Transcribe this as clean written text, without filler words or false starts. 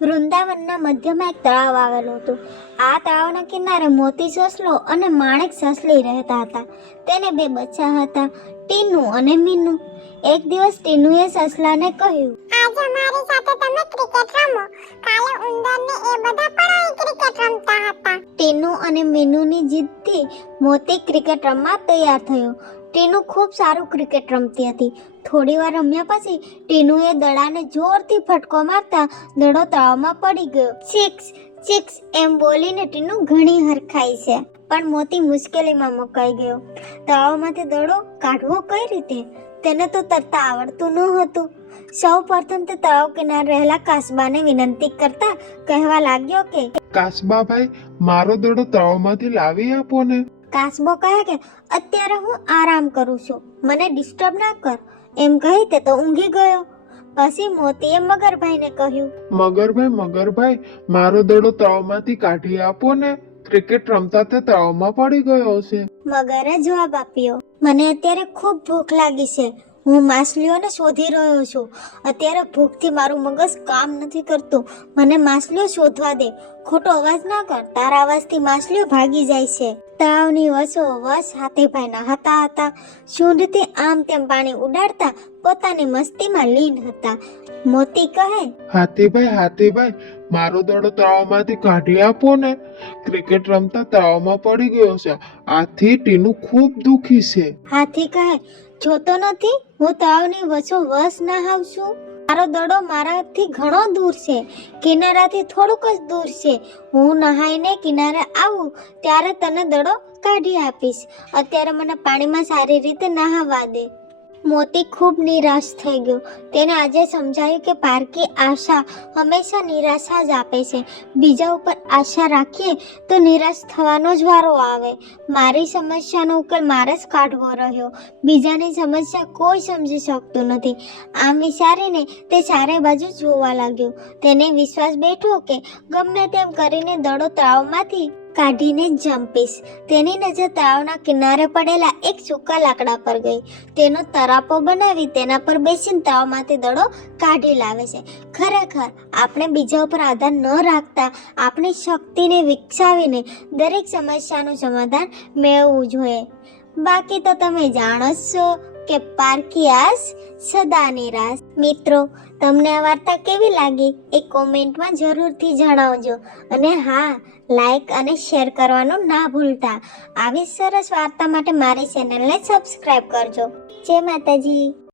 વૃંદાવનના મધ્યમાં એક તળાવ આવેલું હતું. આ તળાવના કિનારે મોતી સસલો અને માણેક સસલી રહેતા હતા. તેને બે બચ્ચા હતા, ટીનુ અને મીનુ. એક દિવસ ટીનુએ સસલાને કહ્યું, આજે મારી સાથે તમે ક્રિકેટ રમો. કાલે ઉંદરને એ બધા પણ અહીં ક્રિકેટ રમતા હતા. ટીનુ અને મીનુની જીદથી મોતી ક્રિકેટ રમવા તૈયાર થયો. ટીનુ ખૂબ સારું ક્રિકેટ રમતી હતી. થોડી વાર રમ્યા પછી ટીનુએ દડાને જોરથી ફટકો મારતા દડો તળાવમાં પડી ગયો. સિક્સ સિક્સ એમ બોલીને ટીનુ ઘણી હરખાઈ છે, પણ મોતી મુશ્કેલીમાં મુકાઈ ગયો. તળાવમાંથી દડો કાઢવો કઈ રીતે? તેને તો તરતા આવડતું ન હતું. સૌ પ્રથમ તે તળાવ કિનારે રહેલા કાસબાને વિનંતી કરતા કહેવા લાગ્યો કે, કાસબાભાઈ, મારો દડો તળાવમાંથી લાવી આપો ને. કાસબો કહે કે, અત્યારે હું આરામ કરું છું, મને ડિસ્ટર્બ ના કર. એમ કહી તે તો ઊંઘી ગયો. પછી મોતીએ મગરભાઈને કહ્યું, મગરભાઈ, મારો દડો તળાવમાંથી કાઢી આપો ને. ક્રિકેટ રમતા તે તળાવમાં પડી ગયો છે. મગરે જવાબ આપ્યો, મને અત્યારે ખૂબ ભૂખ લાગી છે. હું માછલીઓને શોધી રહ્યો છું. અત્યારે ભૂખથી મારું મગજ કામ નથી કરતું. મને માછલીઓ શોધવા દે. ખોટો અવાજ ના કર, તારા અવાજથી માછલીઓ ભાગી જાય છે. તળાવની વચ્ચોવચ હાથીભાઈ નહાતા હતા. સૂંઢથી આમ તેમ પાણી ઉડાડતા પોતાની મસ્તીમાં લીન હતા. મોતી કહે, હાથીભાઈ, મારો દડો તળાવમાંથી કાઢી આપો ને. ક્રિકેટ રમતા તળાવમાં પડી ગયો છે. આથી ટીનુ ખૂબ દુખી છે. હાથી કહે, જોતો નથી હું તળાવની વચ્ચોવચ નહાઉં છું? મારો દડો મારાથી ઘણો દૂર છે, કિનારાથી થોડુંક જ દૂર છે. હું નહાઈને કિનારે આવું ત્યારે તને દડો કાઢી આપીશ. અત્યારે મને પાણીમાં સારી રીતે નહાવા દે. મોતી ખૂબ નિરાશ થઈ ગયો. તેને આજે સમજાયું કે પારકી આશા હંમેશા નિરાશા જ આપે છે. બીજા ઉપર આશા રાખીએ તો નિરાશ થવાનો જ વારો આવે. મારી સમસ્યાનો ઉકેલ મારે જ કાઢવો રહ્યો. બીજાની સમસ્યા કોઈ સમજી શકતું નથી. આમ વિચારીને તે ચારે બાજુ જોવા લાગ્યો. તેને વિશ્વાસ બેઠો કે ગમે તેમ કરીને દડો તળાવમાંથી કાઢીને જ જંપીશ. તેની નજર તળાવના કિનારે પડેલા એક સૂકા લાકડા પર ગઈ. તેનો તરાપો બનાવી તેના પર બેસીને તળાવમાંથી દડો કાઢી લાવે છે. ખરેખર આપણે બીજા ઉપર આધાર ન રાખતા આપણી શક્તિને વિકસાવીને દરેક સમસ્યાનું સમાધાન મેળવવું જોઈએ. બાકી તો તમે જાણો જ છો કે પારકી આસ સદા નિરાશ. મિત્રો, તમને આ વાર્તા કેવી લાગી એ કોમેન્ટમાં જરૂરથી જણાવજો. અને હા, લાઈક અને શેર કરવાનું ના ભૂલતા. આવી સરસ વાર્તા માટે મારી ચેનલને સબસ્ક્રાઈબ કરજો. જય માતાજી.